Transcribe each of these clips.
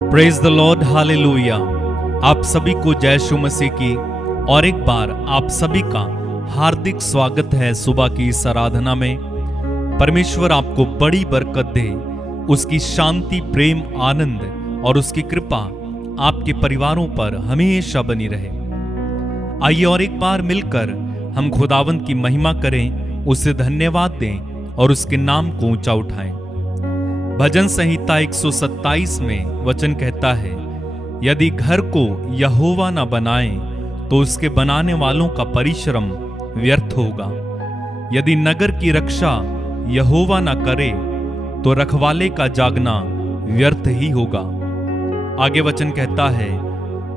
Praise the Lord, hallelujah. आप सभी को जय यीशु मसीह की और एक बार आप सभी का हार्दिक स्वागत है सुबह की इस आराधना में। परमेश्वर आपको बड़ी बरकत दे, उसकी शांति, प्रेम, आनंद और उसकी कृपा आपके परिवारों पर हमेशा बनी रहे। आइए और एक बार मिलकर हम खुदावंद की महिमा करें, उसे धन्यवाद दें और उसके नाम को ऊंचा उठाएं। भजन संहिता 127 में वचन कहता है, यदि घर को यहोवा न बनाए तो उसके बनाने वालों का परिश्रम व्यर्थ होगा। यदि नगर की रक्षा यहोवा न करे तो रखवाले का जागना व्यर्थ ही होगा। आगे वचन कहता है,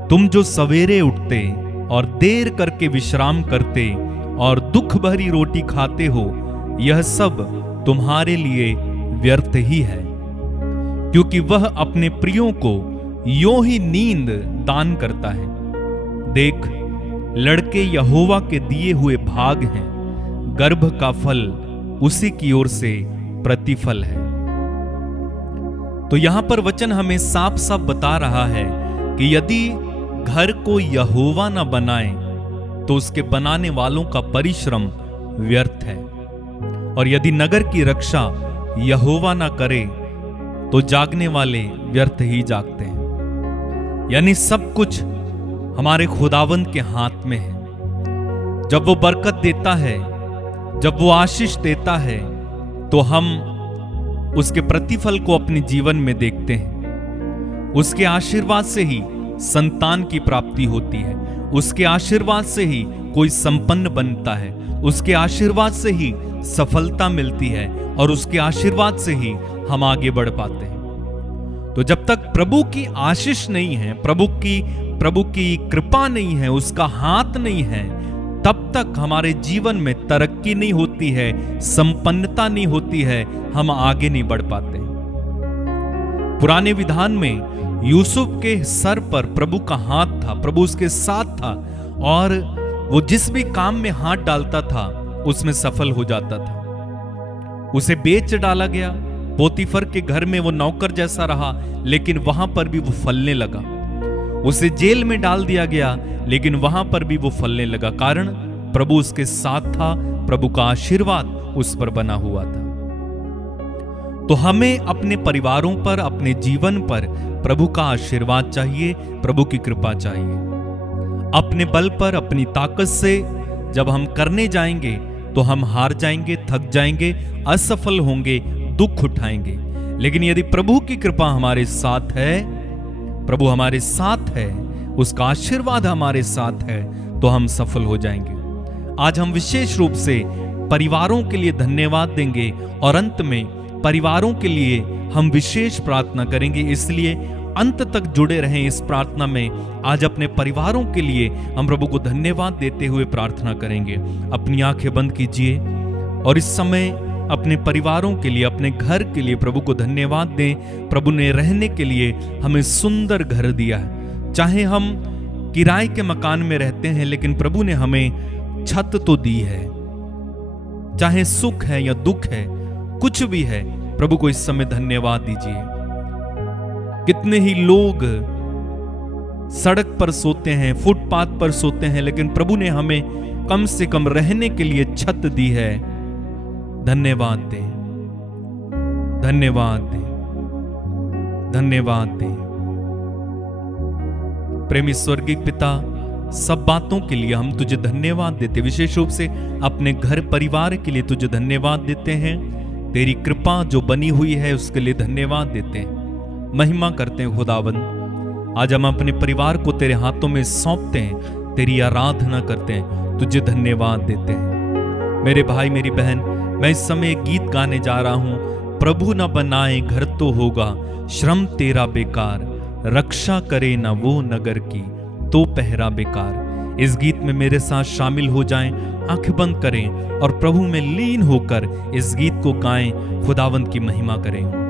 तुम जो सवेरे उठते और देर करके विश्राम करते और दुख भरी रोटी खाते हो, यह सब तुम्हारे लिए व्यर्थ ही है, क्योंकि वह अपने प्रियों को यों ही नींद दान करता है। देख, लड़के यहोवा के दिए हुए भाग हैं, गर्भ का फल उसी की ओर से प्रतिफल है। तो यहां पर वचन हमें साफ साफ बता रहा है कि यदि घर को यहोवा न बनाए तो उसके बनाने वालों का परिश्रम व्यर्थ है, और यदि नगर की रक्षा यहोवा न करे तो जागने वाले व्यर्थ ही जागते हैं। यानी सब कुछ हमारे खुदावंद के हाथ में है। जब वो बरकत देता है, जब वो आशीष देता है, तो हम उसके प्रतिफल को अपने जीवन में देखते हैं। उसके आशीर्वाद से ही संतान की प्राप्ति होती है, उसके आशीर्वाद से ही कोई संपन्न बनता है, उसके आशीर्वाद से ही सफलता मिलती है, और उसके आशीर्वाद से ही हम आगे बढ़ पाते हैं। तो जब तक प्रभु की आशीष नहीं है, प्रभु की कृपा नहीं है, उसका हाथ नहीं है, तब तक हमारे जीवन में तरक्की नहीं होती है, संपन्नता नहीं होती है, हम आगे नहीं बढ़ पाते। पुराने विधान में यूसुफ के सर पर प्रभु का हाथ था, प्रभु उसके साथ था, और वो जिस भी काम में हाथ डालता था उसमें सफल हो जाता था। उसे बेच डाला गया, पोतीफर के घर में वो नौकर जैसा रहा, लेकिन वहां पर भी वो फलने लगा। उसे जेल में डाल दिया गया, लेकिन वहां पर भी वो फलने लगा। कारण प्रभु उसके साथ था, प्रभु का आशीर्वाद उस पर बना हुआ था। तो हमें अपने परिवारों पर, अपने जीवन पर प्रभु का आशीर्वाद चाहिए, प्रभु की कृपा चाहिए। अपने बल पर, अपनी ताकत से जब हम करने जाएंगे तो हम हार जाएंगे, थक जाएंगे, असफल होंगे, दुख उठाएंगे। लेकिन यदि प्रभु की कृपा हमारे साथ है, प्रभु हमारे साथ है, उसका आशीर्वाद हमारे साथ है, तो हम सफल हो जाएंगे। आज हम विशेष रूप से परिवारों के लिए धन्यवाद देंगे, और अंत में परिवारों के लिए हम विशेष प्रार्थना करेंगे। इसलिए अंत तक जुड़े रहें इस प्रार्थना में। आज अपने परिवारों के लिए हम प्रभु को धन्यवाद देते हुए प्रार्थना करेंगे। अपनी आंखें बंद कीजिए और इस समय अपने परिवारों के लिए, अपने घर के लिए प्रभु को धन्यवाद दें। प्रभु ने रहने के लिए हमें सुंदर घर दिया है। चाहे हम किराए के मकान में रहते हैं, लेकिन प्रभु ने हमें छत तो दी है। चाहे सुख है या दुख है, कुछ भी है, प्रभु को इस समय धन्यवाद दीजिए। कितने ही लोग सड़क पर सोते हैं, फुटपाथ पर सोते हैं, लेकिन प्रभु ने हमें कम से कम रहने के लिए छत दी है। धन्यवाद दें, धन्यवाद दें, धन्यवाद दें। प्रेमी स्वर्गीय पिता, सब बातों के लिए हम तुझे धन्यवाद देते, विशेष रूप से अपने घर परिवार के लिए तुझे धन्यवाद देते हैं। तेरी कृपा जो बनी हुई है उसके लिए धन्यवाद देते हैं, महिमा करते हैं खुदावंद। आज हम अपने परिवार को तेरे हाथों में सौंपते हैं, तेरी आराधना करते हैं, तुझे धन्यवाद देते हैं। मेरे भाई, मेरी बहन, मैं इस समय एक गीत गाने जा रहा हूं। प्रभु न बनाए घर तो होगा श्रम तेरा बेकार, रक्षा करे न वो नगर की तो पहरा बेकार। इस गीत में मेरे साथ शामिल हो जाएं, आंखें बंद करें और प्रभु में लीन होकर इस गीत को गाएं, खुदावंद की महिमा करें।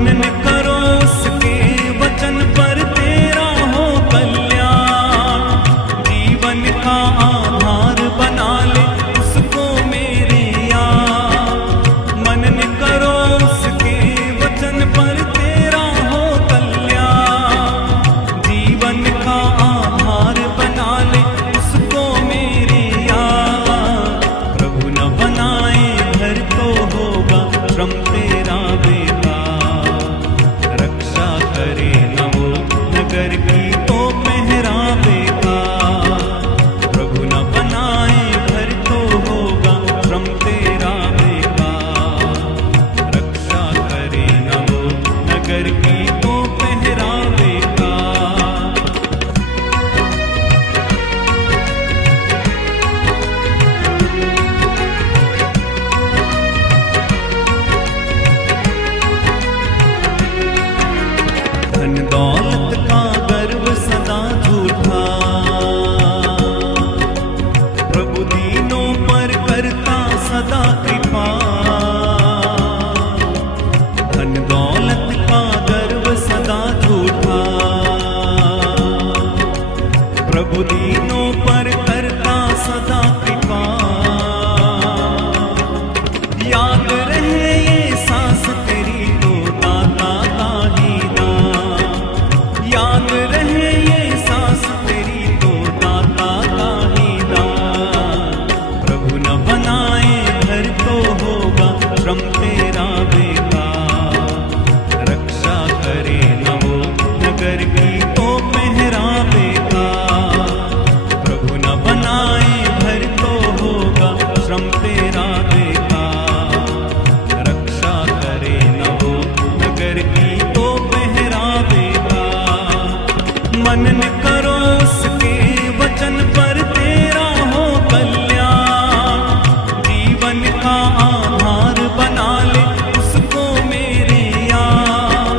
मनन करो उसके वचन पर तेरा हो कल्याण। जीवन का आधार बना ले उसको मेरे यार। मनन करो उसके वचन पर तेरा हो कल्याण। जीवन का आधार बना ले उसको मेरे यार। प्रभु न बनाए घर तो होगा श्रम तेरा बेकार। रक्षा करे न वो नगर की तो पहरावे का। प्रभु न बनाए घर तो होगा श्रम तेरा बेकार। रक्षा करे न वो नगर की तो पहरावे का। धन दौलत का गर्व सदा झूठा। प्रभु दीनों पर करता सदा कृपा। धन दौलत का गर्व सदा झूठा। प्रभु दीनों पर करता सदा कृपा। याद रहे ये सांस तेरी तो दाता का ही दान। याद रहे ये सांस तेरी तो दाता का ही दान। प्रभु न बनाए घर तो होगा श्रम तेरा बेकार। रक्षा करे न वो नगर की तो पहरावे का। प्रभु न बनाए घर तो होगा श्रम तेरा बेकार। रक्षा करे न वो नगर की तो पहरावे का। मनन करो उसके वचन पर तेरा हो कल्याण। जीवन का आधार बना ले उसको मेरे यार।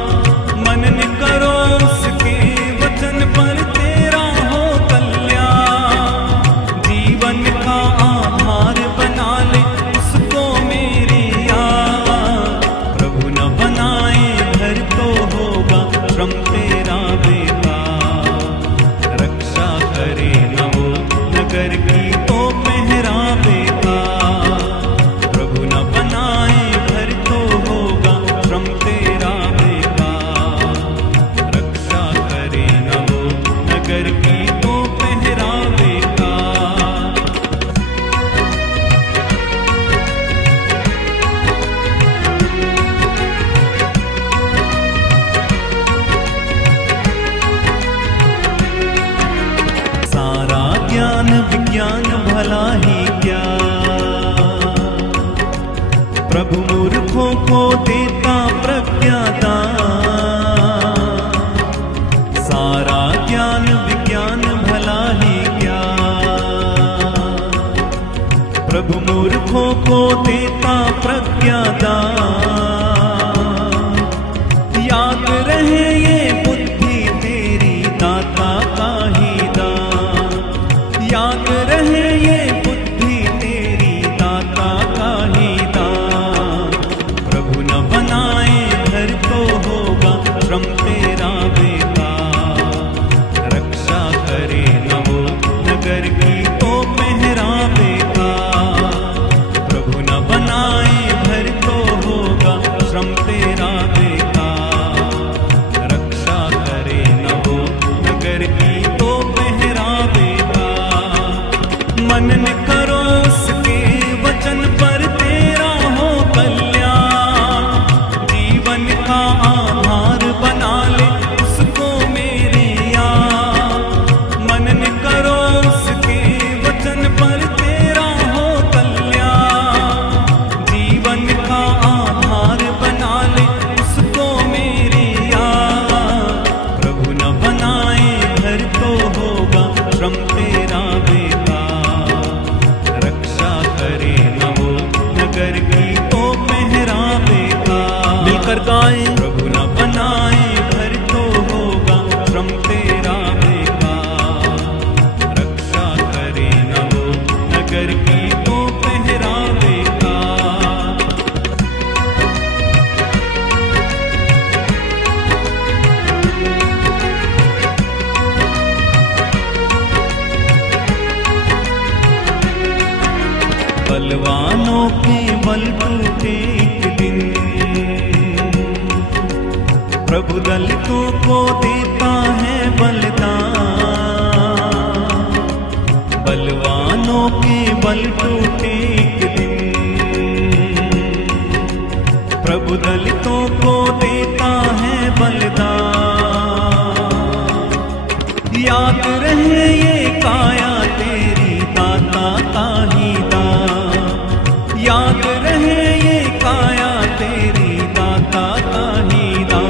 मनन करो उसके वचन पर तेरा हो कल्याण। जीवन का आधार बना ले उसको मेरे यार। प्रभु न बनाए घर तो होगा श्रम तेरा बेकार। रक्षा करे न वो नगर की तो पहरावे का। प्रभु न बनाए घर तो होगा श्रम तेरा बेकार। रक्षा करे न वो नगर की तो पहरावे का। सारा ज्ञान विज्ञान भला ही क्या। प्रभु मूर्खों को देता प्रज्ञादान। सारा ज्ञान विज्ञान भला ही क्या। प्रभु मूर्खों को देता प्रज्ञादान। याद रहे ये बुद्धि तेरी दाता का ही दान। याद रहे ये बुद्धि तेरी दाता का ही दान। प्रभु न बनाए घर तो होगा श्रम तेरा बेकार। रक्षा करे न वो नगर की तो पहरावे का। प्रभु न बनाए घर तो होगा श्रम तेरा बेकार। रक्षा करे न वो नगर की तो पहरावे का। मनन करो उसके वचन पर तेरा हो कल्याण। जीवन का आधार बना ले उसको मेरे यार। मनन करो उसके वचन पर तेरा हो कल्याण। जीवन का आधार बना ले उसको मेरे यार। प्रभु न बनाए घर तो होगा श्रम तेरा बेकार। रक्षा करे न वो नगर की तो पहरावे का। मिलकर गाएं। प्रभु न बनाए घर तो होगा श्रम तेरा बेकार। रक्षा करे न वो नगर की तो पहरावे का। प्रभु दलितों को देता है बलिदान, बलवानों के बल टूटे एक दिन। प्रभु दलितों को देता है बलिदान, याद रहे ये काया तेरी दाता का ही दान, याद रहे ये काया तेरी दाता का ही दान।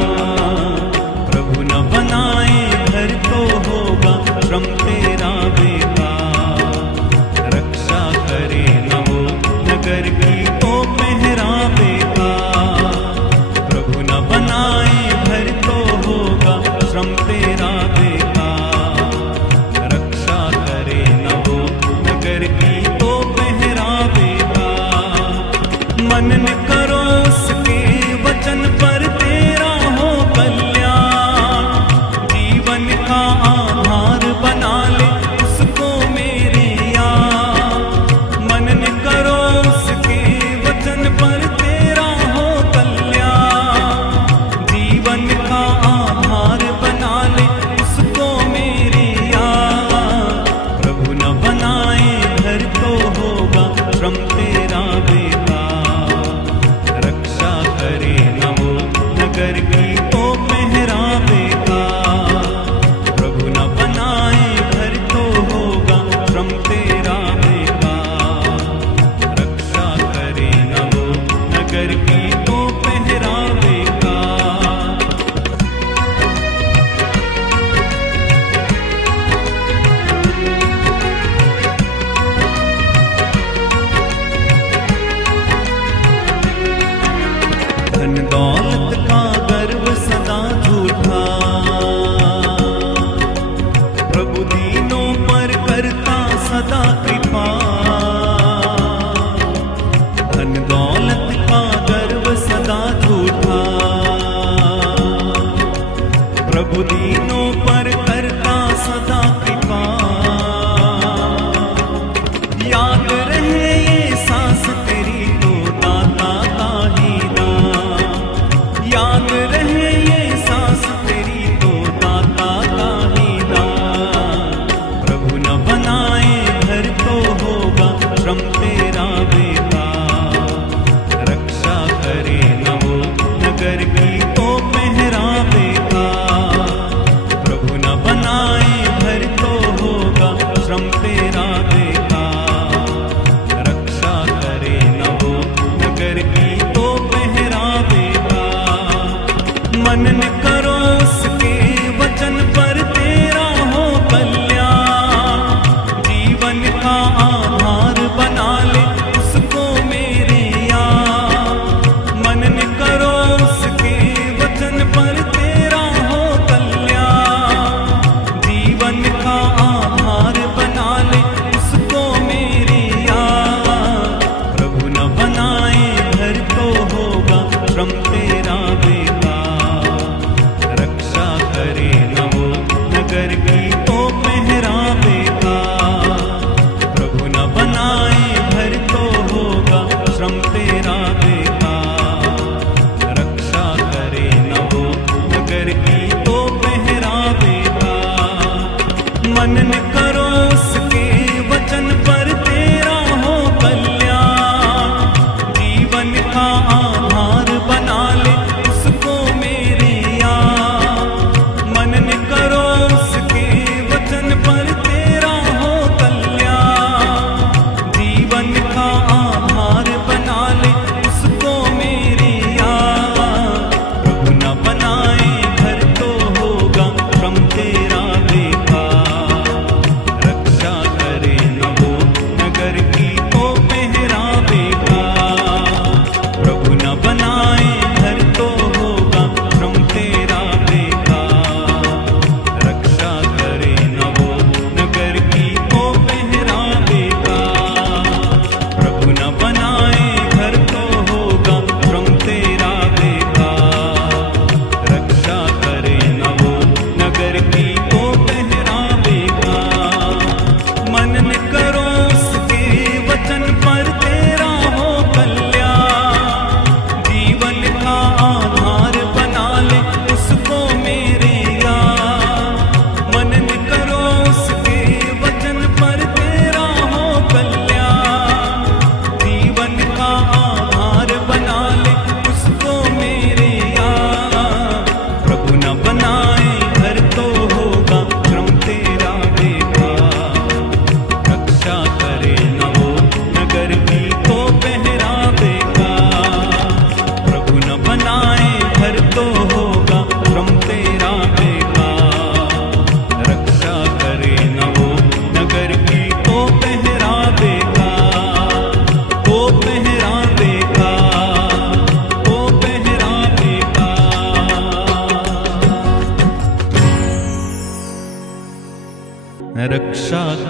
प्रभु न बनाए घर तो होगा श्रम तेरा बेकार, रक्षा करे न वो नगर की तो पहरा बेकार। प्रभु न बनाए घर तो होगा श्रम तेरा बेकार, रक्षा करे न वो नगर की तो पहरा बेकार। मनन करो उसके वचन पर तेरा हो कल्याण, जीवन का आधार बना ले उसको मेरे यार। मनन करो उसके वचन पर तेरा हो कल्याण, जीवन का आधार बना ले उसको मेरे यार। प्रभु न बनाए घर तो होगा श्रम तेरा बेकार, रक्षा करे न वो नगर की तो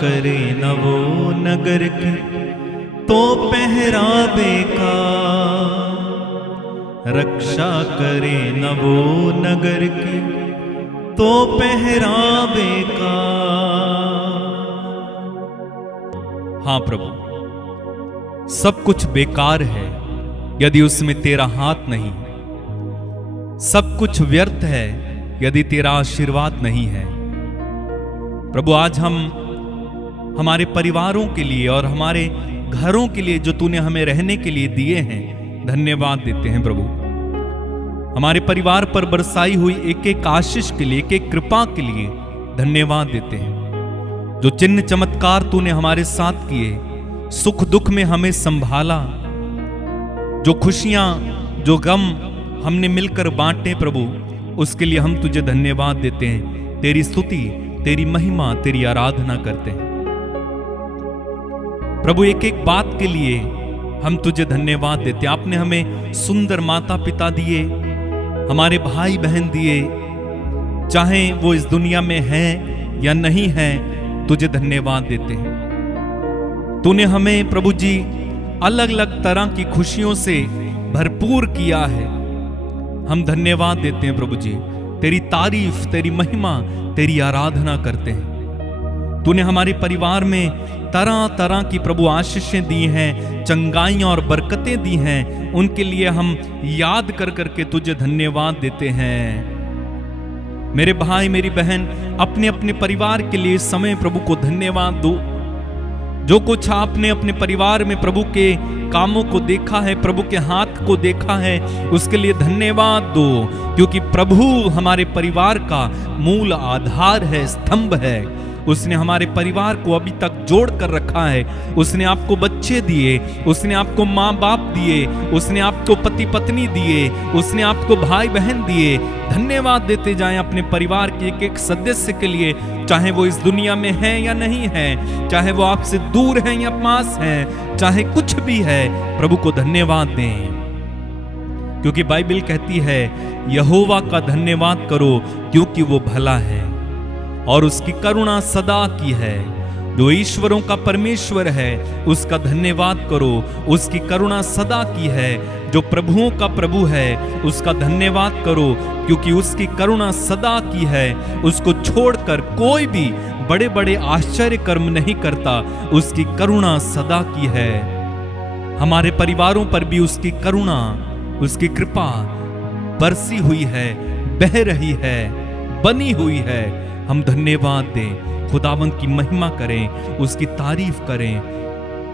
करे नवो नगर की तो पहरावे का, रक्षा करे नवो नगर की तो पहरावे का। हाँ प्रभु, सब कुछ बेकार है यदि उसमें तेरा हाथ नहीं, सब कुछ व्यर्थ है यदि तेरा आशीर्वाद नहीं है। प्रभु आज हम हमारे परिवारों के लिए और हमारे घरों के लिए जो तूने हमें रहने के लिए दिए हैं, धन्यवाद देते हैं प्रभु। हमारे परिवार पर बरसाई हुई एक एक आशीष के लिए, एक एक कृपा के लिए धन्यवाद देते हैं। जो चिन्ह चमत्कार तूने हमारे साथ किए, सुख दुख में हमें संभाला, जो खुशियां जो गम हमने मिलकर बांटे प्रभु, उसके लिए हम तुझे धन्यवाद देते हैं। तेरी स्तुति, तेरी महिमा, तेरी आराधना करते हैं प्रभु। एक एक बात के लिए हम तुझे धन्यवाद देते हैं। आपने हमें सुंदर माता पिता दिए, हमारे भाई बहन दिए, चाहे वो इस दुनिया में हैं या नहीं हैं, तुझे धन्यवाद देते हैं। तूने हमें प्रभु जी अलग अलग तरह की खुशियों से भरपूर किया है, हम धन्यवाद देते हैं प्रभु जी। तेरी तारीफ, तेरी महिमा, तेरी आराधना करते हैं। तूने हमारे परिवार में तरह तरह की प्रभु आशीषें दी हैं, चंगाइयां और बरकतें दी हैं, उनके लिए हम याद कर करके तुझे धन्यवाद देते हैं। मेरे भाई मेरी बहन अपने अपने परिवार के लिए समय प्रभु को धन्यवाद दो। जो कुछ आपने अपने परिवार में प्रभु के कामों को देखा है, प्रभु के हाथ को देखा है, उसके लिए धन्यवाद दो, क्योंकि प्रभु हमारे परिवार का मूल आधार है, स्तंभ है। उसने हमारे परिवार को अभी तक जोड़ कर रखा है। उसने आपको बच्चे दिए, उसने आपको माँ बाप दिए, उसने आपको पति पत्नी दिए, उसने आपको भाई बहन दिए। धन्यवाद देते जाएं अपने परिवार के एक एक सदस्य के लिए, चाहे वो इस दुनिया में है या नहीं है, चाहे वो आपसे दूर है या पास है, चाहे कुछ भी है, प्रभु को धन्यवाद दें। क्योंकि बाइबल कहती है यहोवा का धन्यवाद करो क्योंकि वो भला है और उसकी करुणा सदा की है। जो ईश्वरों का परमेश्वर है उसका धन्यवाद करो, उसकी करुणा सदा की है। जो प्रभुओं का प्रभु है उसका धन्यवाद करो क्योंकि उसकी करुणा सदा की है। उसको छोड़कर कोई भी बड़े बड़े आश्चर्य कर्म नहीं करता, उसकी करुणा सदा की है। हमारे परिवारों पर भी उसकी करुणा, उसकी कृपा बरसी हुई है, बह रही है, बनी हुई है। हम धन्यवाद दें, खुदावंत की महिमा करें, उसकी तारीफ करें।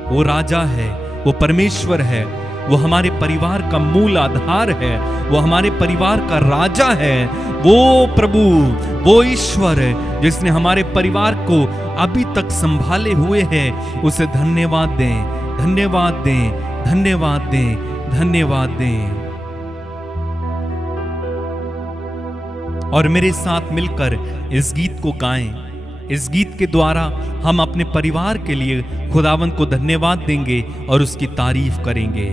वो राजा है, वो परमेश्वर है, वो हमारे परिवार का मूल आधार है, वो हमारे परिवार का राजा है। वो प्रभु, वो ईश्वर है जिसने हमारे परिवार को अभी तक संभाले हुए है। उसे धन्यवाद दें, धन्यवाद दें, धन्यवाद दें, धन्यवाद दें। और मेरे साथ मिलकर इस गीत को गाएं। इस गीत के द्वारा हम अपने परिवार के लिए खुदावंत को धन्यवाद देंगे और उसकी तारीफ करेंगे।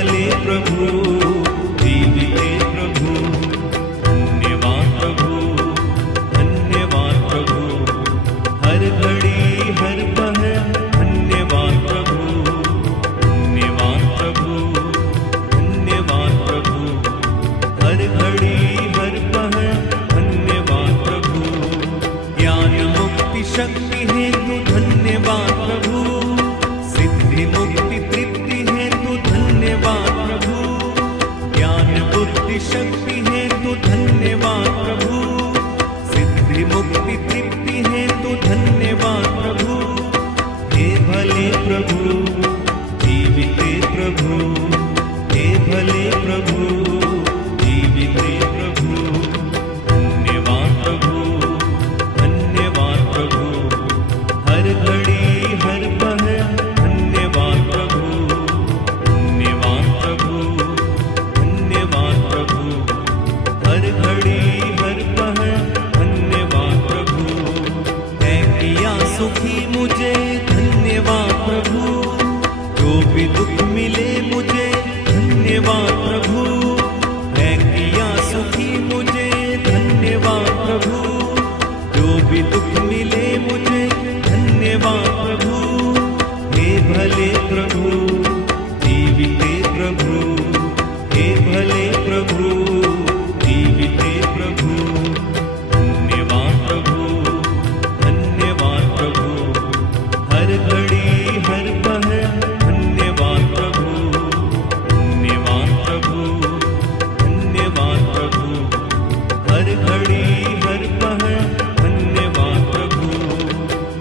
भले प्रभु जीविते प्रभु, धन्यवाद प्रभु, धन्यवाद प्रभु, हर घड़ी हर पल धन्यवाद प्रभु, धन्यवाद प्रभु, धन्यवाद प्रभु, हर घड़ी हर पल धन्यवाद प्रभु, ज्ञान मुक्ति शक्ति हेतु धन्यवाद प्रभु, सिद्धि मुक्ति तृप्ति हेतु धन्यवाद प्रभु, ज्ञान बुद्धि शक्ति हेतु धन्यवाद प्रभु, सिद्धि मुक्ति तृप्ति हेतु धन्यवाद प्रभु, हे भले प्रभु जीविते प्रभु, हे भले प्रभु जीविते प्रभु, धन्यवाद प्रभु, धन्यवाद प्रभु, हर घड़ी हर पल धन्यवाद प्रभु, धन्यवाद प्रभु, धन्यवाद प्रभु, हर घड़ी हर पल धन्यवाद प्रभु, है किया सुखी मुझे धन्यवाद प्रभु, जो भी दुख मिले मुझे धन्यवाद प्रभु, है किया सुखी मुझे धन्यवाद प्रभु, जो भी दुख मिले मुझे धन्यवाद प्रभु, हे भले प्रभु जीविते प्रभु, हे भले प्रभु जीविते प्रभु, धन्यवाद प्रभु, धन्यवाद प्रभु, हर घड़ी हर पल धन्यवाद प्रभु, धन्यवाद प्रभु, धन्यवाद प्रभु, हर घड़ी हर पल धन्यवाद प्रभु,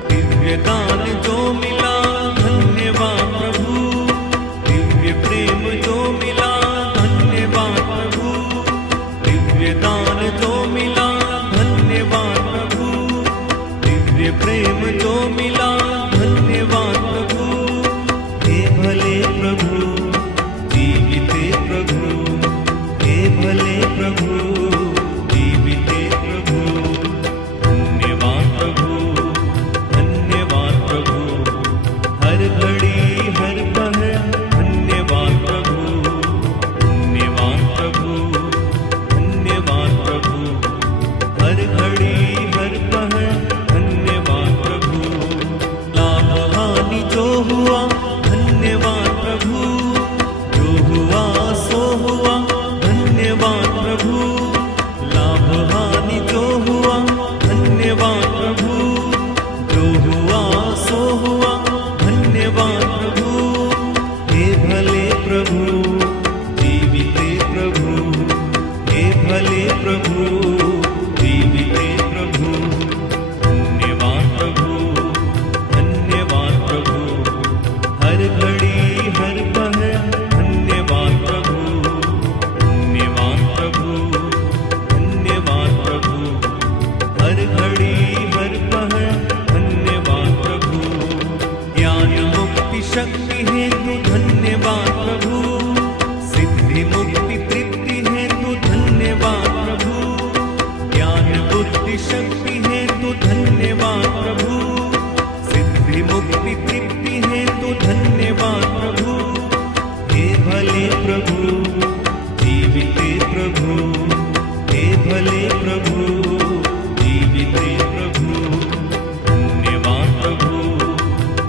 दिव्य दान जो मिला धन्यवाद प्रभु, दिव्य प्रेम जो मिला धन्यवाद प्रभु, दिव्य दान जो मिला धन्यवाद प्रभु, दिव्य प्रेम जो मिला धन्यवाद प्रभु, हे भले प्रभु जीविते प्रभु, हे भले प्रभु जीविते प्रभु, धन्यवाद प्रभु, धन्यवाद प्रभु, हर घड़ी हर पल धन्यवाद प्रभु, धन्यवाद प्रभु, धन्यवाद प्रभु, हर घड़ी हर पल धन्यवाद प्रभु, लाभ हानि जो हुआ धन्यवाद प्रभु, जो हुआ सो हुआ धन्यवाद प्रभु, लाभ हानि जो हुआ धन्यवाद प्रभु, जो हुआ सो हुआ धन्यवाद प्रभु, हे भले प्रभु जीविते प्रभु, हे भले प्रभु जीविते प्रभु, धन्यवाद प्रभु, धन्यवाद प्रभु, हर घड़ी हर पल धन्यवाद प्रभु, धन्यवाद प्रभु, धन्यवाद प्रभु, हर घड़ी हर पल धन्यवाद प्रभु, ज्ञान मुक्ति शक्ति हेतु धन्यवाद प्रभु, सिद्धि मुक्ति तृप्ति हेतु धन्यवाद प्रभु, ज्ञान बुद्धि शक्ति हेतु धन्यवाद प्रभु, सिद्धि मुक्ति तृप्ति हेतु धन्यवाद प्रभु, हे भले प्रभु जीविते प्रभु, हे भले प्रभु जीविते प्रभु, धन्यवाद प्रभु,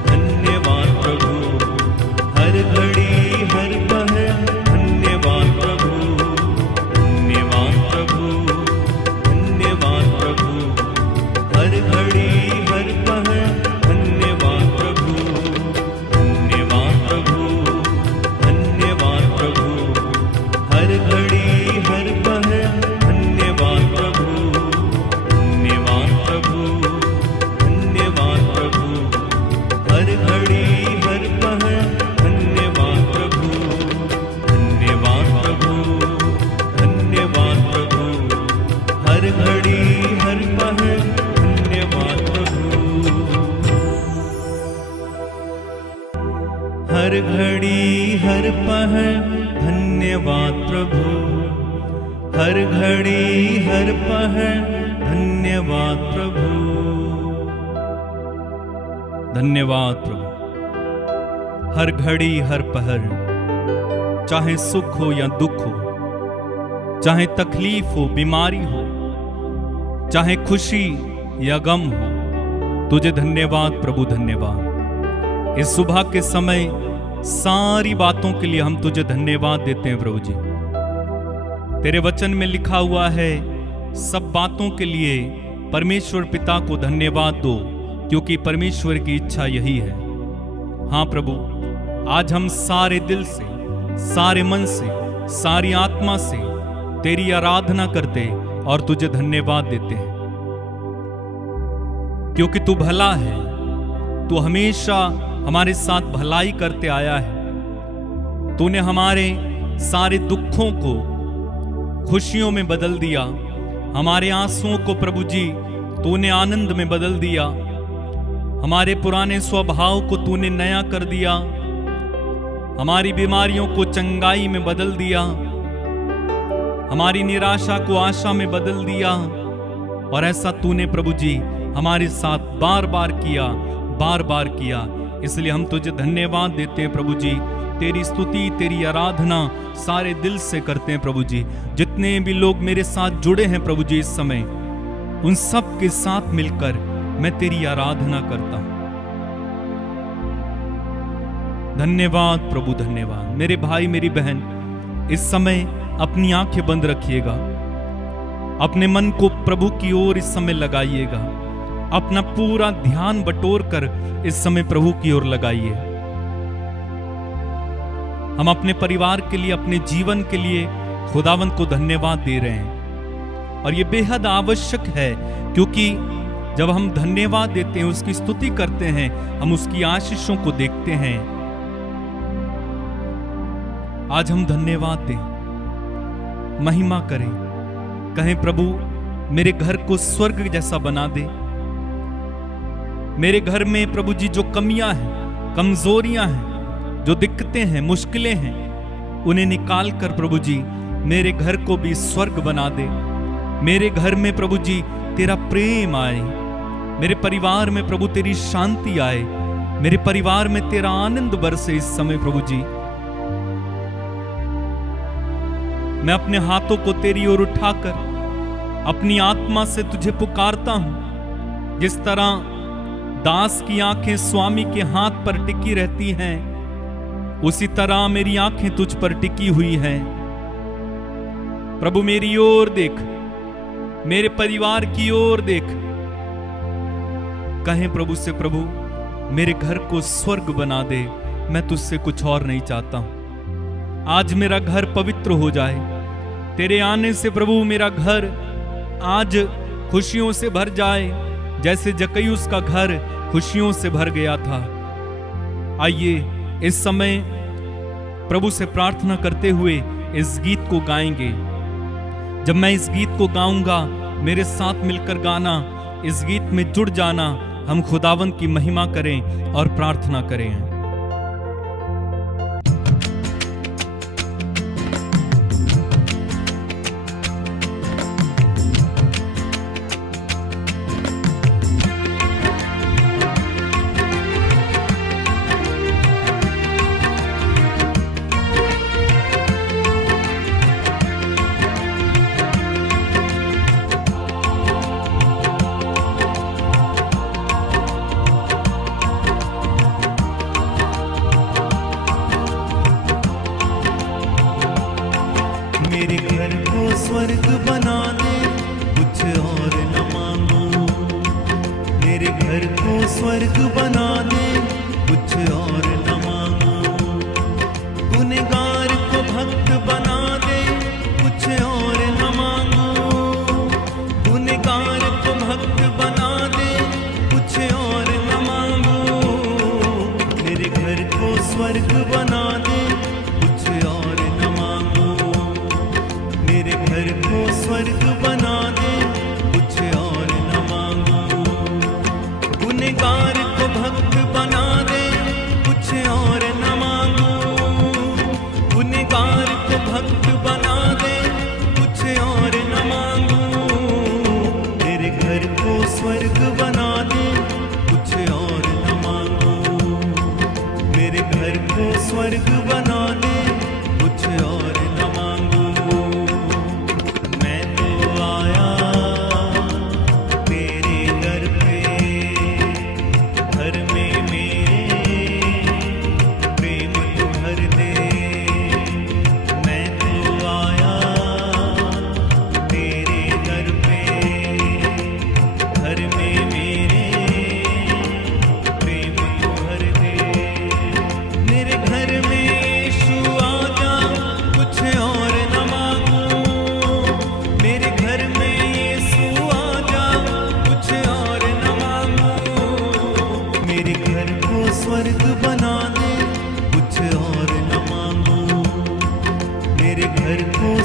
धन्यवाद प्रभु, हर घड़ी हर पल धन्यवाद प्रभु, धन्यवाद प्रभु, धन्यवाद प्रभु, हर घड़ी हर पल धन्यवाद प्रभु, धन्यवाद प्रभु, धन्यवाद प्रभु, हर घड़ी हर पल धन्यवाद प्रभु, धन्यवाद प्रभु, धन्यवाद प्रभु, हर घड़ी हर पल धन्यवाद प्रभु, धन्यवाद प्रभु, धन्यवाद प्रभु, हर घड़ी हर पल धन्यवाद प्रभु, हर घड़ी हर पल धन्यवाद प्रभु, हर घड़ी हर पल धन्यवाद प्रभु। धन्यवाद प्रभु। हर घड़ी हर पहर चाहे सुख हो या दुख हो, चाहे तकलीफ हो, बीमारी हो, चाहे खुशी या गम हो, तुझे धन्यवाद प्रभु, धन्यवाद। इस सुबह के समय सारी बातों के लिए हम तुझे धन्यवाद देते हैं प्रभु जी। तेरे वचन में लिखा हुआ है, सब बातों के लिए परमेश्वर पिता को धन्यवाद दो, क्योंकि परमेश्वर की इच्छा यही है। हाँ प्रभु, आज हम सारे दिल से, सारे मन से, सारी आत्मा से तेरी आराधना करते और तुझे धन्यवाद देते हैं, क्योंकि तू भला है। तू हमेशा हमारे साथ भलाई करते आया है। तूने हमारे सारे दुखों को खुशियों में बदल दिया, हमारे आंसुओं को प्रभु जी तूने आनंद में बदल दिया, हमारे पुराने स्वभाव को तूने नया कर दिया, हमारी बीमारियों को चंगाई में बदल दिया, हमारी निराशा को आशा में बदल दिया। और ऐसा तूने प्रभु जी हमारे साथ बार बार किया, बार बार किया। इसलिए हम तुझे धन्यवाद देते हैं प्रभु जी। तेरी स्तुति, तेरी आराधना सारे दिल से करते हैं प्रभु जी। जितने भी लोग मेरे साथ जुड़े हैं प्रभु जी इस समय, उन सब के साथ मिलकर मैं तेरी आराधना करता हूं। धन्यवाद प्रभु, धन्यवाद। मेरे भाई मेरी बहन, इस समय अपनी आंखें बंद रखिएगा, अपने मन को प्रभु की ओर इस समय लगाइएगा, अपना पूरा ध्यान बटोर कर इस समय प्रभु की ओर लगाइए। हम अपने परिवार के लिए, अपने जीवन के लिए खुदावंत को धन्यवाद दे रहे हैं, और ये बेहद आवश्यक है, क्योंकि जब हम धन्यवाद देते हैं, उसकी स्तुति करते हैं, हम उसकी आशीषों को देखते हैं। आज हम धन्यवाद दें, महिमा करें, कहें प्रभु मेरे घर को स्वर्ग जैसा बना दे। मेरे घर में प्रभु जी जो कमियां हैं, कमजोरियां हैं, जो दिक्कतें हैं, मुश्किलें हैं, उन्हें निकाल कर प्रभु जी मेरे घर को भी स्वर्ग बना दे। मेरे घर में प्रभु जी तेरा प्रेम आए, मेरे परिवार में प्रभु तेरी शांति आए, मेरे परिवार में तेरा आनंद बरसे इस समय प्रभु जी। मैं अपने हाथों को तेरी ओर उठाकर अपनी आत्मा से तुझे पुकारता हूं। जिस तरह दास की आंखें स्वामी के हाथ पर टिकी रहती हैं, उसी तरह मेरी आंखें तुझ पर टिकी हुई हैं। प्रभु मेरी ओर देख, मेरे परिवार की ओर देख। कहें प्रभु से, प्रभु मेरे घर को स्वर्ग बना दे, मैं तुझसे कुछ और नहीं चाहता हूं। आज मेरा घर पवित्र हो जाए, तेरे आने से प्रभु मेरा घर आज खुशियों से भर जाए, जैसे जक्कईयुस का घर खुशियों से भर गया था। आइए इस समय प्रभु से प्रार्थना करते हुए इस गीत को गाएंगे। जब मैं इस गीत को गाऊंगा, मेरे साथ मिलकर गाना, इस गीत में जुड़ जाना। हम खुदावंत की महिमा करें और प्रार्थना करें। मेरे घर को स्वर्ग बना दे, कुछ और न मांगू। मेरे घर को स्वर्ग बना दे, कुछ और न मांगू। गुनहगार को भक्त बना दे, कुछ और न मांगू। गुनहगार को भक्त बना दे, कुछ और न मांगू। मेरे घर को स्वर्ग बना दे, कुछ और न मांगू। मेरे घर को स्वर्ग बना दे, कुछ और न मांगू। गुनहगार को भक्त बना दे, कुछ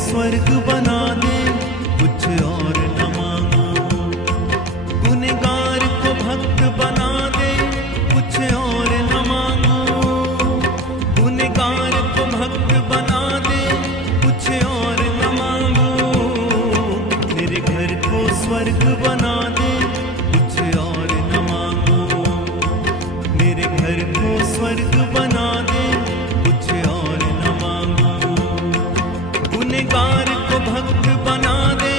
स्वर्ग बना दे, कुछ और न मांगो। गुनहगार को भक्त बना दे, कुछ और न मांगो। गुनहगार को भक्त बना दे, कुछ और न मांगो। मेरे घर को स्वर्ग बना दे, कुछ और न मांगो। मेरे घर को स्वर्ग बना दे, कुछ और न मांगो। गुनहगार को भक्त बना दे,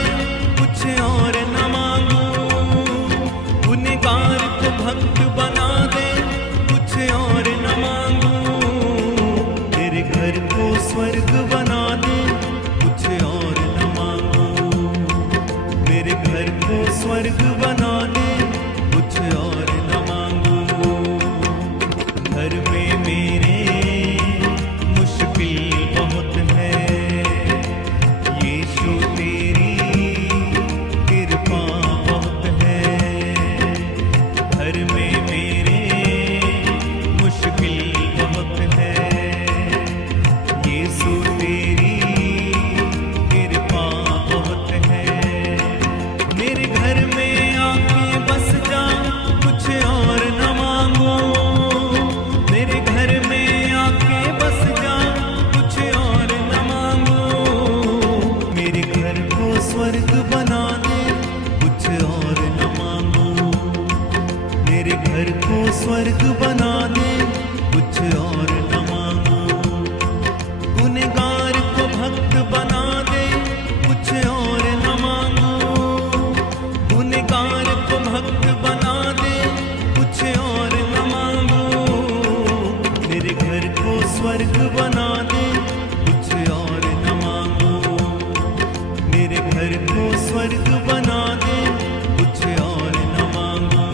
कुछ और न मांगो। गुनहगार को भक्त बना दे, कुछ और न मांगो। मेरे घर को स्वर्ग बना दे, कुछ और न मांगो। मेरे घर को स्वर्ग बना दे, कुछ और न मांगो। घर में मेरे मुश्किल बहुत है, यीशु तेरी कृपा बहुत है। घर में मेरे मुश्किल बहुत है, यीशु तेरी कृपा बहुत है। मेरे घर में आके बस जा, कुछ और न मांगो। मेरे घर में आके बस जा, कुछ और न मांगो। मेरे घर को स्वर्ग बना दे, कुछ और न मांगो। मेरे घर को स्वर्ग बना दे, कुछ और न मांगो। गुनहगार को भक्त बना दे, कुछ और न मांगो। गुनहगार को भक्त बना दे, कुछ और न मांगो। मेरे घर को स्वर्ग बना दे, कुछ और न मांगो। मेरे घर को स्वर्ग बना दे, कुछ और न मांगो।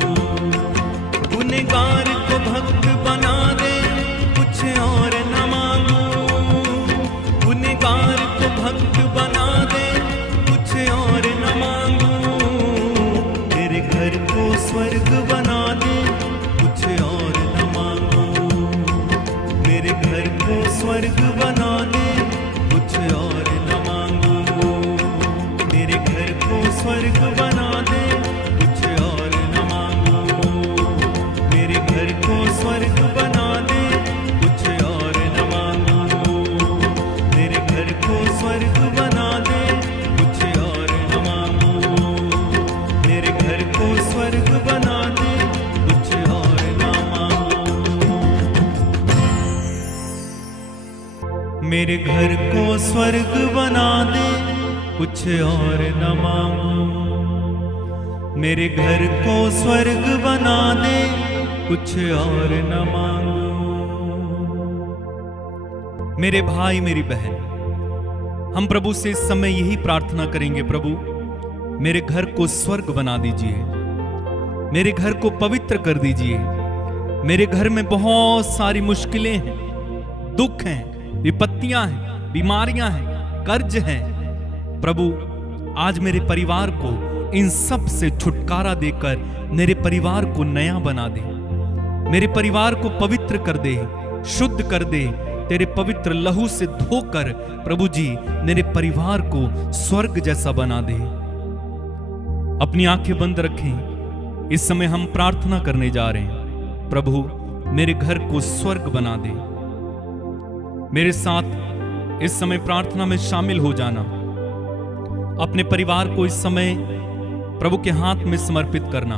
गुनहगार को भक्त बना दे, कुछ और न मांगो। गुनहगार को भक्त बना दे, कुछ और न मांगो। मेरे घर को स्वर्ग बना दे, कुछ और न मांगो। मेरे घर को स्वर्ग बना दे, कुछ और न मांगो। मेरे घर को स्वर्ग बना दे, कुछ और न मांगो। मेरे घर को स्वर्ग बना दे, कुछ और न मांगो। मेरे घर को स्वर्ग बना दे, कुछ और न मांगो। मेरे घर को स्वर्ग बना दे, कुछ और न मांगो। मेरे घर को स्वर्ग बना दे, कुछ और न मांगो। मेरे घर को स्वर्ग बना दे, कुछ और न मांगो। मेरे भाई मेरी बहन, हम प्रभु से इस समय यही प्रार्थना करेंगे, प्रभु मेरे घर को स्वर्ग बना दीजिए। मेरे घर को पवित्र कर दीजिए। मेरे घर में बहुत सारी मुश्किलें हैं, दुख हैं, विपत्तियां हैं, बीमारियां हैं, कर्ज हैं। प्रभु आज मेरे परिवार को इन सब से छुटकारा देकर मेरे परिवार को नया बना दे। मेरे परिवार को पवित्र कर दे, शुद्ध कर दे। तेरे पवित्र लहू से धोकर प्रभु जी मेरे परिवार को स्वर्ग जैसा बना दे। अपनी आंखें बंद रखें। इस समय हम प्रार्थना करने जा रहे हैं। प्रभु मेरे घर को स्वर्ग बना दे। मेरे साथ इस समय प्रार्थना में शामिल हो जाना। अपने परिवार को इस समय प्रभु के हाथ में समर्पित करना।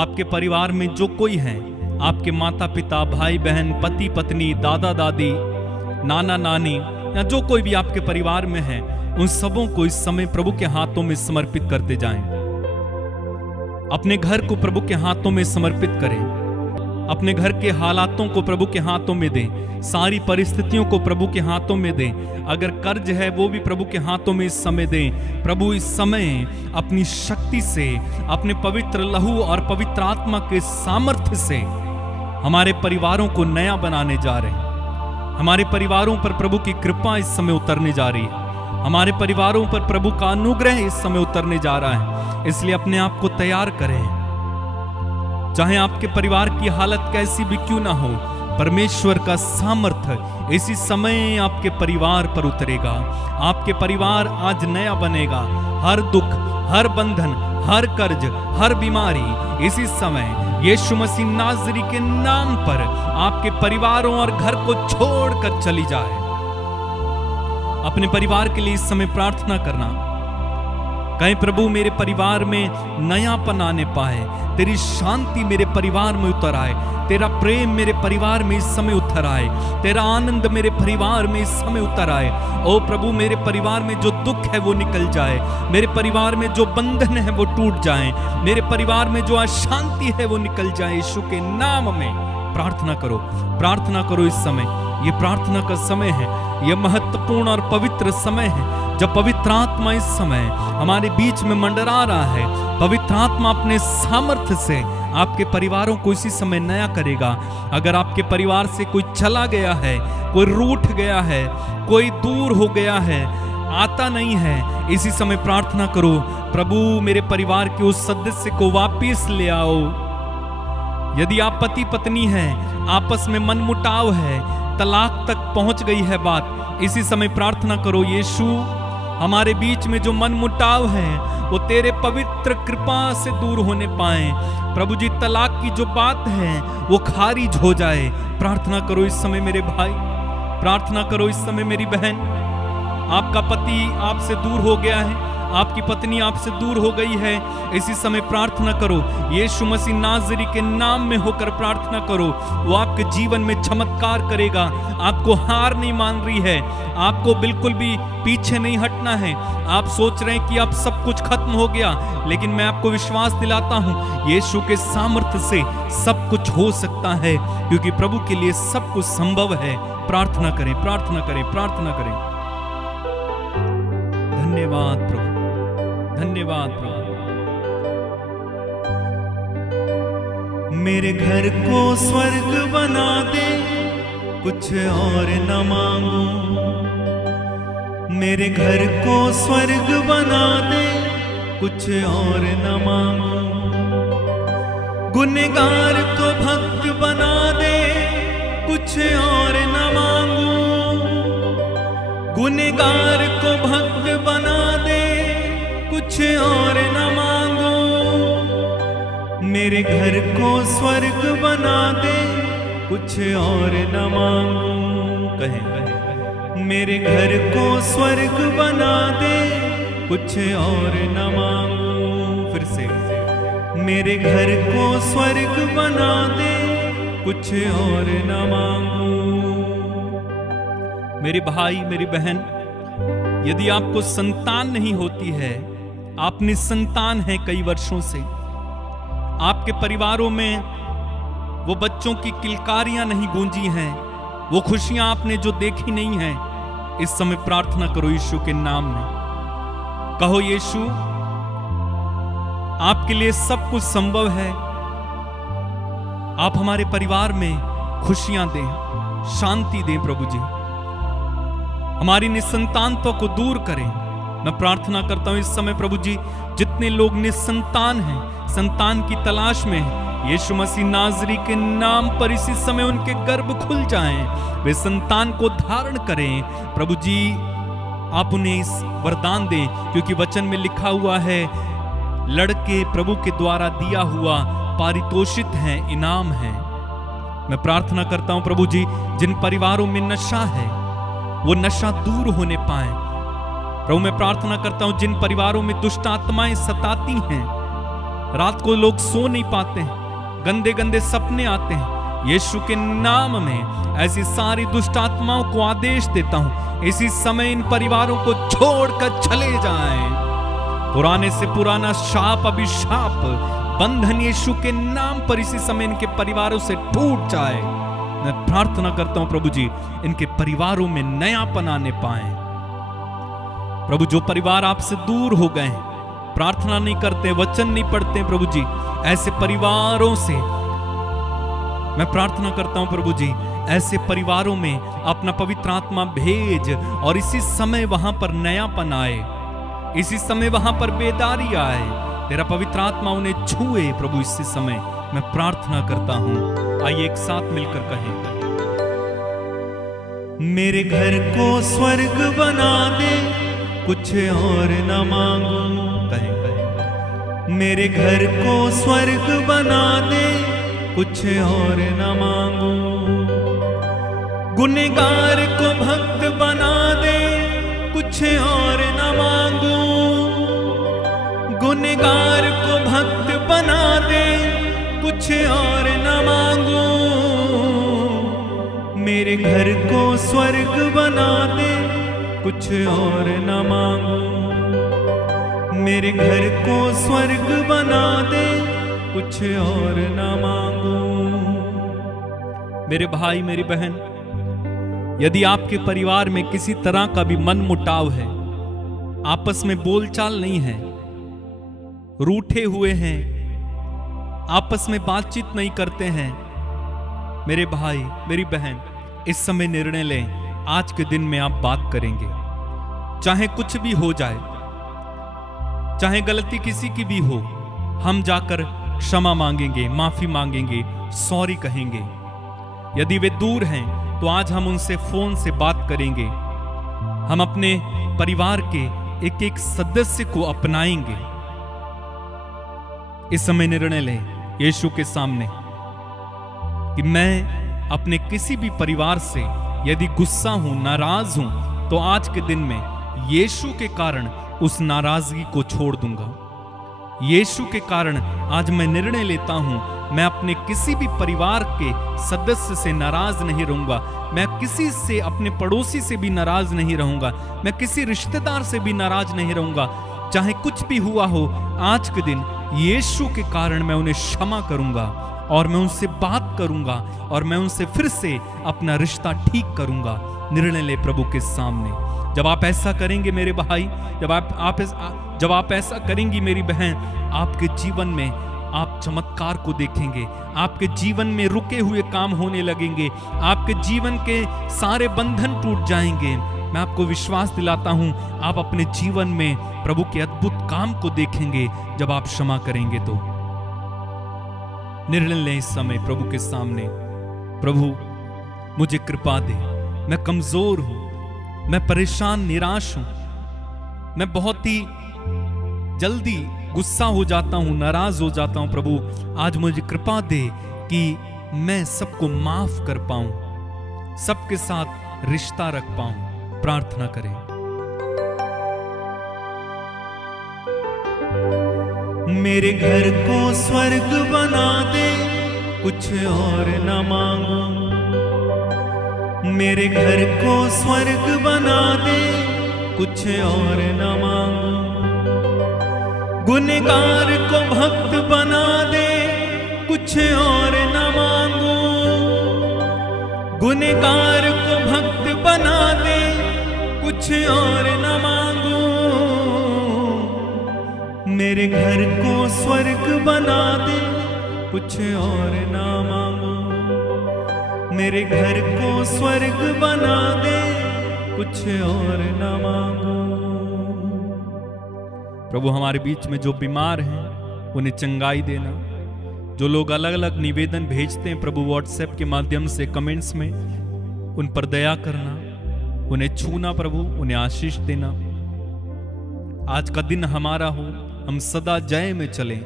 आपके परिवार में जो कोई है, आपके माता पिता, भाई बहन, पति पत्नी, दादा दादी, नाना नानी या जो कोई भी आपके परिवार में है, उन सबों को इस समय प्रभु के हाथों में समर्पित करते जाएं। अपने घर को प्रभु के हाथों में समर्पित करें। अपने घर के हालातों को प्रभु के हाथों में दें। सारी परिस्थितियों को प्रभु के हाथों में दें। अगर कर्ज है वो भी प्रभु के हाथों में इस समय दें। प्रभु इस समय अपनी शक्ति से, अपने पवित्र लहू और पवित्र आत्मा के सामर्थ्य से हमारे परिवारों को नया बनाने जा रहे हैं। हमारे परिवारों पर प्रभु की कृपा इस समय उतरने जा रही है। हमारे परिवारों पर प्रभु का अनुग्रह इस समय उतरने जा रहा है। इसलिए अपने आप को तैयार करें। चाहे आपके परिवार की हालत कैसी भी क्यों ना हो, परमेश्वर का सामर्थ्य इसी समय आपके परिवार पर उतरेगा। आपके परिवार आज नया बनेगा। हर दुख, हर बंधन, हर कर्ज, हर बीमारी इसी समय यीशु मसीह नाज़री के नाम पर आपके परिवारों और घर को छोड़कर चली जाए। अपने परिवार के लिए इस समय प्रार्थना करना। कहें, प्रभु मेरे परिवार में नयापन आने पाए, तेरी शांति मेरे परिवार में उतर आए, तेरा प्रेम मेरे परिवार में इस समय उतर आए, तेरा आनंद मेरे परिवार में इस समय उतर आए। ओ प्रभु, मेरे परिवार में जो दुख है वो निकल जाए, मेरे परिवार में जो बंधन है वो टूट जाए, मेरे परिवार में जो अशांति है वो निकल जाए। यीशु के नाम में प्रार्थना करो, प्रार्थना करो। इस समय ये प्रार्थना का समय है, यह महत्वपूर्ण और पवित्र समय है जब पवित्र आत्मा इस समय हमारे बीच में मंडरा रहा है। पवित्र आत्मा अपने सामर्थ्य से आपके परिवारों को इसी समय नया करेगा। अगर आपके परिवार से कोई चला गया है, कोई रूठ गया है, कोई दूर हो गया है, आता नहीं है, इसी समय प्रार्थना करो, प्रभु मेरे परिवार के उस सदस्य को वापस ले आओ। यदि आप पति पत्नी हैं, आपस में मनमुटाव है, तलाक तक पहुंच गई है बात, इसी समय प्रार्थना करो, यीशु हमारे बीच में जो मनमुटाव है वो तेरे पवित्र कृपा से दूर होने पाए। प्रभु जी, तलाक की जो बात है वो खारिज हो जाए। प्रार्थना करो इस समय मेरे भाई, प्रार्थना करो इस समय मेरी बहन। आपका पति आपसे दूर हो गया है, आपकी पत्नी आपसे दूर हो गई है, इसी समय प्रार्थना करो, यीशु मसीह नाज़री के नाम में होकर प्रार्थना करो। वो आपके जीवन में चमत्कार करेगा। आपको हार नहीं मान रही है, आपको बिल्कुल भी पीछे नहीं हटना है। आप सोच रहे हैं कि अब सब कुछ खत्म हो गया, लेकिन मैं आपको विश्वास दिलाता हूं, यीशु के सामर्थ्य से सब कुछ हो सकता है, क्योंकि प्रभु के लिए सब कुछ संभव है। प्रार्थना करें, प्रार्थना करें, प्रार्थना करें। धन्यवाद प्रभु, धन्यवाद प्रभु। मेरे घर को स्वर्ग बना दे, कुछ और न मांगू। मेरे घर को स्वर्ग बना दे, कुछ और न मांगू। गुनहगार को भक्त बना दे, कुछ और न मांगू। गुनहगार को भक्त बना दे, कुछ और न मांगू। मेरे घर को स्वर्ग बना दे, कुछ और न मांगू। कहें, मेरे घर को स्वर्ग बना दे, कुछ और न मांगू। फिर से, मेरे घर को स्वर्ग बना दे, कुछ और न मांगू। मेरे भाई, मेरी बहन, यदि आपको संतान नहीं होती है, आप निसंतान हैं कई वर्षों से, आपके परिवारों में वो बच्चों की किलकारियां नहीं गूंजी हैं, वो खुशियां आपने जो देखी नहीं हैं, इस समय प्रार्थना करो यीशु के नाम में। कहो, यीशु आपके लिए सब कुछ संभव है। आप हमारे परिवार में खुशियां दें, शांति दें प्रभु जी, हमारी निसंतानता को दूर करें। मैं प्रार्थना करता हूं इस समय प्रभु जी, जितने लोग निसंतान हैं, संतान की तलाश में हैं, यीशु मसीह नाज़री के नाम पर इसी समय उनके गर्भ खुल जाएं, वे संतान को धारण करें। प्रभु जी, आप उन्हें इस वरदान दें, क्योंकि वचन में लिखा हुआ है, लड़के प्रभु के द्वारा दिया हुआ पारितोषित है, इनाम है। मैं प्रार्थना करता हूं प्रभु जी, जिन परिवारों में नशा है वो नशा दूर होने पाए। प्रभु मैं प्रार्थना करता हूं, जिन परिवारों में दुष्ट आत्माएं सताती हैं, रात को लोग सो नहीं पाते हैं, गंदे गंदे सपने आते हैं, यीशु के नाम में ऐसी सारी दुष्ट आत्माओं को आदेश देता हूं, इसी समय इन परिवारों को छोड़कर चले जाएं। पुराने से पुराना शाप, अभिशाप, बंधन यीशु के नाम पर इसी समय इनके परिवारों से टूट जाए। मैं प्रार्थना करता हूं प्रभु जी, इनके परिवारों में नयापन आने पाए। प्रभु, जो परिवार आपसे दूर हो गए हैं, प्रार्थना नहीं करते, वचन नहीं पढ़ते प्रभु जी, ऐसे परिवारों से मैं प्रार्थना करता हूं प्रभु जी, ऐसे परिवारों में अपना पवित्र आत्मा भेज और इसी समय वहां पर नयापन आए, इसी समय वहां पर बेदारी आए, तेरा पवित्र आत्मा उन्हें छुए प्रभु। इसी समय मैं प्रार्थना करता हूं। आइए एक साथ मिलकर कहें, मेरे घर को स्वर्ग बना दे, कुछ और न मांगू। मेरे घर को स्वर्ग बना दे, कुछ और न मांगू। गुनहगार को भक्त बना दे, कुछ और न मांगू। गुनहगार को भक्त बना दे, कुछ और न मांगू। मेरे घर को स्वर्ग बना दे, कुछ और न मांगू। मेरे घर को स्वर्ग बना दे, कुछ और न मांगू। मेरे भाई मेरी बहन, यदि आपके परिवार में किसी तरह का भी मन मुटाव है, आपस में बोलचाल नहीं है, रूठे हुए हैं, आपस में बातचीत नहीं करते हैं, मेरे भाई मेरी बहन, इस समय निर्णय लें, आज के दिन में आप बात करेंगे। चाहे कुछ भी हो जाए, चाहे गलती किसी की भी हो, हम जाकर क्षमा मांगेंगे, माफी मांगेंगे, सॉरी कहेंगे। यदि वे दूर हैं तो आज हम उनसे फोन से बात करेंगे। हम अपने परिवार के एक एक सदस्य को अपनाएंगे। इस समय निर्णय लें यीशु के सामने कि मैं अपने किसी भी परिवार से यदि गुस्सा हूं, नाराज हूं, तो आज के दिन में यीशु के कारण उस नाराजगी को छोड़ दूंगा। यीशु के कारण आज मैं निर्णय लेता हूं, मैं अपने किसी भी परिवार के सदस्य से नाराज नहीं रहूंगा। मैं किसी से, अपने पड़ोसी से भी नाराज नहीं रहूंगा। मैं किसी रिश्तेदार से भी नाराज नहीं रहूंगा। चाहे कुछ भी हुआ हो, आज के दिन यीशु के कारण मैं उन्हें क्षमा करूंगा और मैं उनसे बात करूंगा और मैं उनसे फिर से अपना रिश्ता ठीक करूंगा। निर्णय ले प्रभु के सामने। जब आप ऐसा करेंगे मेरे भाई, जब आप ऐसा करेंगी मेरी बहन, आपके जीवन में आप चमत्कार को देखेंगे। आपके जीवन में रुके हुए काम होने लगेंगे। आपके जीवन के सारे बंधन टूट जाएंगे। मैं आपको विश्वास दिलाता हूं, आप अपने जीवन में प्रभु के अद्भुत काम को देखेंगे जब आप क्षमा करेंगे तो। निर्णय लें इस समय प्रभु के सामने, प्रभु मुझे कृपा दे, मैं कमजोर हूं, मैं परेशान निराश हूं, मैं बहुत ही जल्दी गुस्सा हो जाता हूं, नाराज हो जाता हूं। प्रभु आज मुझे कृपा दे कि मैं सबको माफ कर पाऊं, सबके साथ रिश्ता रख पाऊं। प्रार्थना करें। मेरे घर को स्वर्ग बना दे, कुछ और न मांगू। मेरे घर को स्वर्ग बना दे, कुछ और न मांगू। गुनहगार को भक्त बना दे, कुछ और न मांगू। गुनहगार को भक्त बना दे, कुछ और न मांगू। मेरे घर को स्वर्ग बना दे, कुछ और न मांगू। मेरे घर को स्वर्ग बना दे, कुछ और न मांगू। प्रभु हमारे बीच में जो बीमार हैं उन्हें चंगाई देना। जो लोग अलग अलग निवेदन भेजते हैं प्रभु व्हाट्सएप के माध्यम से कमेंट्स में, उन पर दया करना, उन्हें छूना प्रभु, उन्हें आशीष देना। आज का दिन हमारा हो, हम सदा जय में चलें।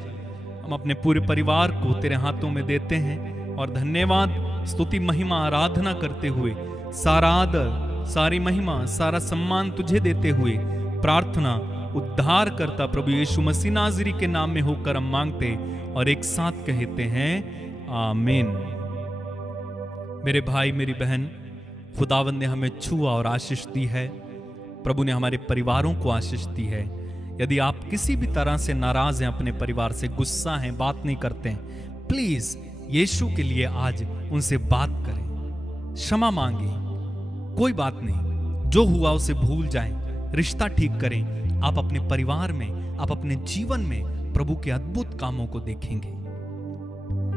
हम अपने पूरे परिवार को तेरे हाथों में देते हैं और धन्यवाद, स्तुति, महिमा, आराधना करते हुए सारा आदर, सारी महिमा, सारा सम्मान तुझे देते हुए प्रार्थना उद्धार करता प्रभु यीशु मसीह नाज़री के नाम में होकर हम मांगते और एक साथ कहते हैं आमीन। मेरे भाई मेरी बहन, खुदावंद ने हमें छुआ और आशीष दी है। प्रभु ने हमारे परिवारों को आशीष दी है। यदि आप किसी भी तरह से नाराज हैं, अपने परिवार से गुस्सा हैं, बात नहीं करते हैं, प्लीज यीशु के लिए आज उनसे बात करें, क्षमा मांगे। कोई बात नहीं, जो हुआ उसे भूल जाएं, रिश्ता ठीक करें। आप अपने परिवार में, आप अपने जीवन में प्रभु के अद्भुत कामों को देखेंगे।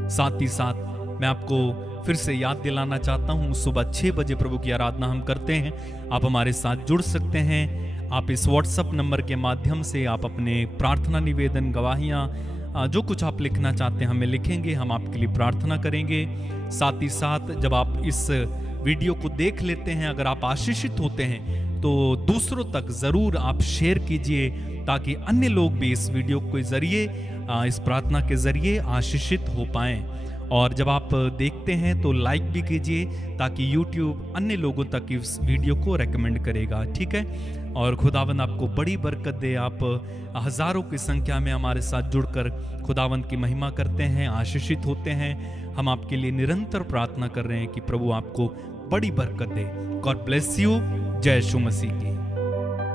साथ ही साथ मैं आपको फिर से याद दिलाना चाहता हूं, सुबह 6 बजे प्रभु की आराधना हम करते हैं। आप हमारे साथ जुड़ सकते हैं। आप इस व्हाट्सएप नंबर के माध्यम से आप अपने प्रार्थना निवेदन, गवाहियां, जो कुछ आप लिखना चाहते हैं हमें लिखेंगे, हम आपके लिए प्रार्थना करेंगे। साथ ही साथ जब आप इस वीडियो को देख लेते हैं, अगर आप आशीषित होते हैं तो दूसरों तक जरूर आप शेयर कीजिए, ताकि अन्य लोग भी इस वीडियो के जरिए, इस प्रार्थना के जरिए आशीषित हो पाएं। और जब आप देखते हैं तो लाइक भी कीजिए, ताकि YouTube अन्य लोगों तक इस वीडियो को रेकमेंड करेगा, ठीक है। और खुदावंद आपको बड़ी बरकत दे। आप हजारों की संख्या में हमारे साथ जुड़कर खुदावंद की महिमा करते हैं, आशीषित होते हैं। हम आपके लिए निरंतर प्रार्थना कर रहे हैं कि प्रभु आपको बड़ी बरकत दे। God bless you. जय यीशु मसीह की।